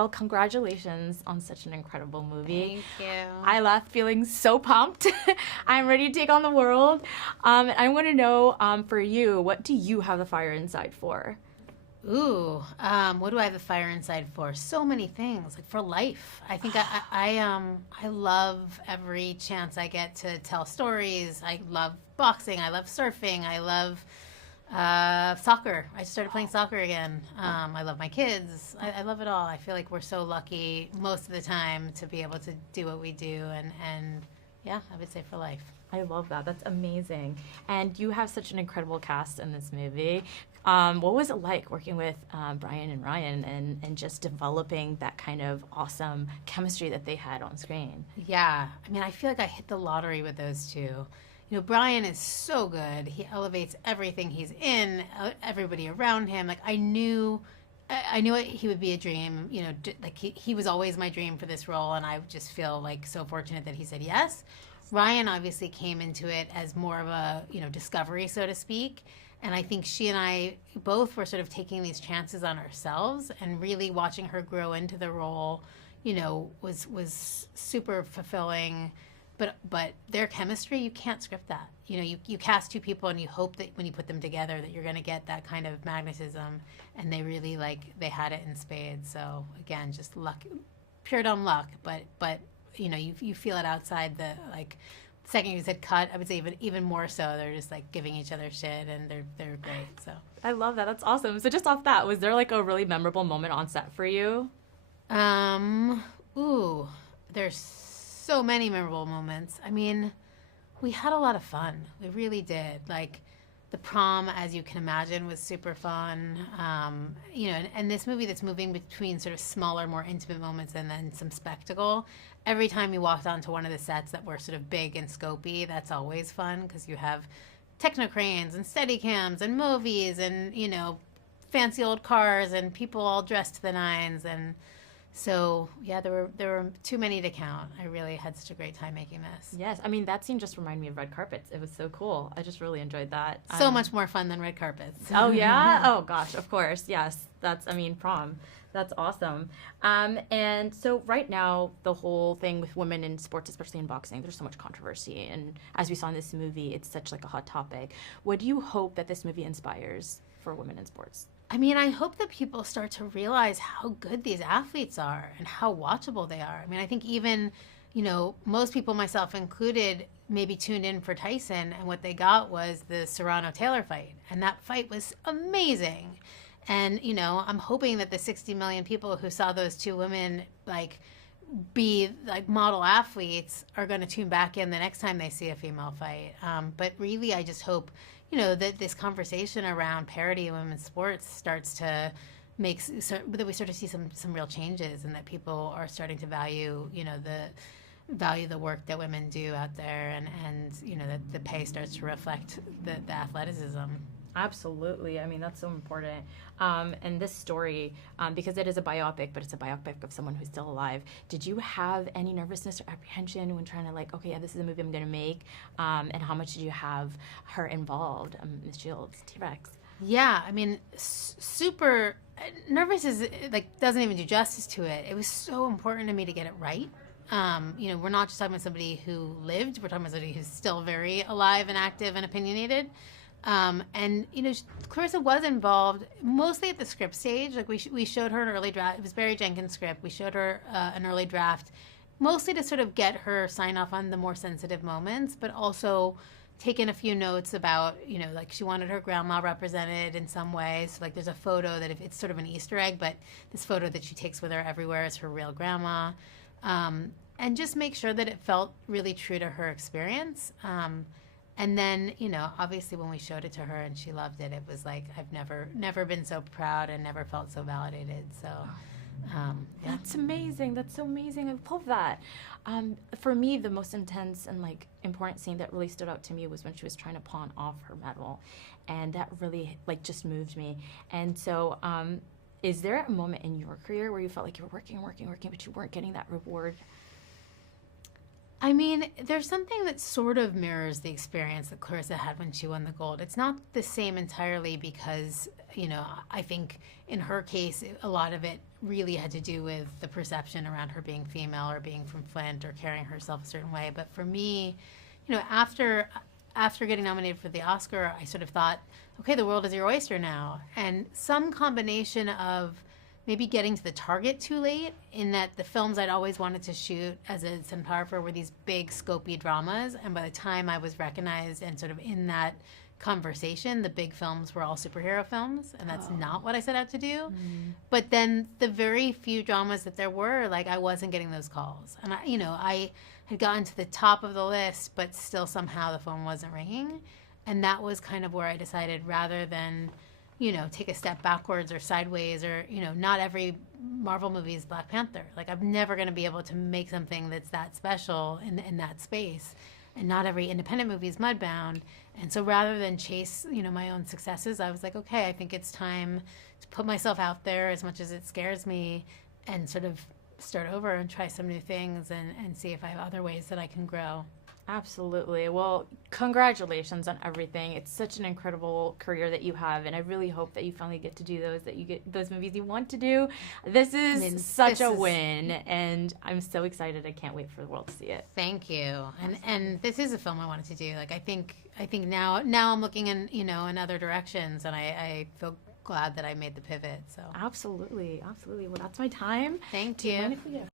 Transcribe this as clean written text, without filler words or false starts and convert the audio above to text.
Well, congratulations on such an incredible movie. Thank you. I left feeling so pumped. I'm ready to take on the world. And I want to know, for you, what do you have the fire inside for? Ooh, what do I have the fire inside for? So many things, like for life. I think I love every chance I get to tell stories. I love boxing. I love surfing. I love soccer. I started playing soccer again. I love my kids. I love it all. I feel like we're so lucky most of the time to be able to do what we do, and yeah, I would say for life. I love that. That's amazing. And you have such an incredible cast in this movie. What was it like working with Brian and Ryan and just developing that kind of awesome chemistry that they had on screen? Yeah, I mean, I feel like I hit the lottery with those two. You know, Brian is so good. He elevates everything he's in, everybody around him. Like I knew he would be a dream. You know, like he was always my dream for this role, and I just feel like so fortunate that he said yes. Ryan obviously came into it as more of a, discovery, so to speak. And I think she and I both were sort of taking these chances on ourselves, and really watching her grow into the role, was super fulfilling. But their chemistry, you can't script that. You cast two people and you hope that when you put them together that you're going to get that kind of magnetism, and they really they had it in spades. So again, just luck, pure dumb luck. But you feel it outside the second you said cut. I would say even more so. They're just giving each other shit, and they're great. So I love that. That's awesome. So just off that, was there a really memorable moment on set for you? There's so many memorable moments. I mean, we had a lot of fun. We really did. The prom, as you can imagine, was super fun. And this movie that's moving between sort of smaller, more intimate moments and then some spectacle. Every time you walked onto one of the sets that were sort of big and scopy, that's always fun because you have techno cranes and steady cams and movies and, fancy old cars and people all dressed to the nines. And so, yeah, there were too many to count. I really had such a great time making this. Yes, I mean, that scene just reminded me of red carpets. It was so cool. I just really enjoyed that. So much more fun than red carpets. Oh, yeah? Oh, gosh, of course. Yes, prom. That's awesome. And so right now, the whole thing with women in sports, especially in boxing, there's so much controversy. And as we saw in this movie, it's such a hot topic. What do you hope that this movie inspires for women in sports? I mean, I hope that people start to realize how good these athletes are and how watchable they are. I mean, I think even, most people, myself included, maybe tuned in for Tyson, and what they got was the Serrano-Taylor fight. And that fight was amazing. And, I'm hoping that the 60 million people who saw those two women, be model athletes are going to tune back in the next time they see a female fight. But really, I just hope, that this conversation around parity in women's sports starts to that we start to see some real changes, and that people are starting to value the work that women do out there, and that the pay starts to reflect the athleticism. Absolutely. I mean, that's so important. And this story, because it is a biopic, but it's a biopic of someone who's still alive, did you have any nervousness or apprehension when trying to okay, yeah, this is a movie I'm going to make? And how much did you have her involved, Ms. Shields, T-Rex? Yeah, I mean, super nervous is doesn't even do justice to it. It was so important to me to get it right. We're not just talking about somebody who lived, we're talking about somebody who's still very alive and active and opinionated. Claressa was involved mostly at the script stage. We showed her an early draft. It was Barry Jenkins' script. We showed her an early draft, mostly to sort of get her sign off on the more sensitive moments, but also taken a few notes about, she wanted her grandma represented in some ways. So, there's a photo that it's sort of an Easter egg, but this photo that she takes with her everywhere is her real grandma. And just make sure that it felt really true to her experience. And then, obviously when we showed it to her and she loved it, it was I've never been so proud and never felt so validated. So, yeah. That's amazing. That's so amazing. I love that. For me, the most intense and important scene that really stood out to me was when she was trying to pawn off her medal. And that really just moved me. And so, is there a moment in your career where you felt like you were working, but you weren't getting that reward? I mean, there's something that sort of mirrors the experience that Claressa had when she won the gold. It's not the same entirely because, I think in her case, a lot of it really had to do with the perception around her being female or being from Flint or carrying herself a certain way. But for me, after getting nominated for the Oscar, I sort of thought, okay, the world is your oyster now. And some combination of maybe getting to the target too late, in that the films I'd always wanted to shoot as a cinematographer were these big scopy dramas, and by the time I was recognized and sort of in that conversation, the big films were all superhero films, and that's not what I set out to do. But then the very few dramas that there were, like, I wasn't getting those calls, and I had gotten to the top of the list, but still somehow the phone wasn't ringing, and that was kind of where I decided, rather than take a step backwards or sideways, or, not every Marvel movie is Black Panther. Like, I'm never going to be able to make something that's that special in that space. And not every independent movie is Mudbound. And so rather than chase, my own successes, I was like, okay, I think it's time to put myself out there as much as it scares me and sort of start over and try some new things and see if I have other ways that I can grow. Absolutely. Well, congratulations on everything. It's such an incredible career that you have, and I really hope that you finally get to do those, that you get those movies you want to do. This is such a win, and I'm so excited. I can't wait for the world to see it. Thank you. And this is a film I wanted to do. Like, I think now I'm looking in other directions, and I feel glad that I made the pivot. So absolutely. Well, that's my time. Thank you.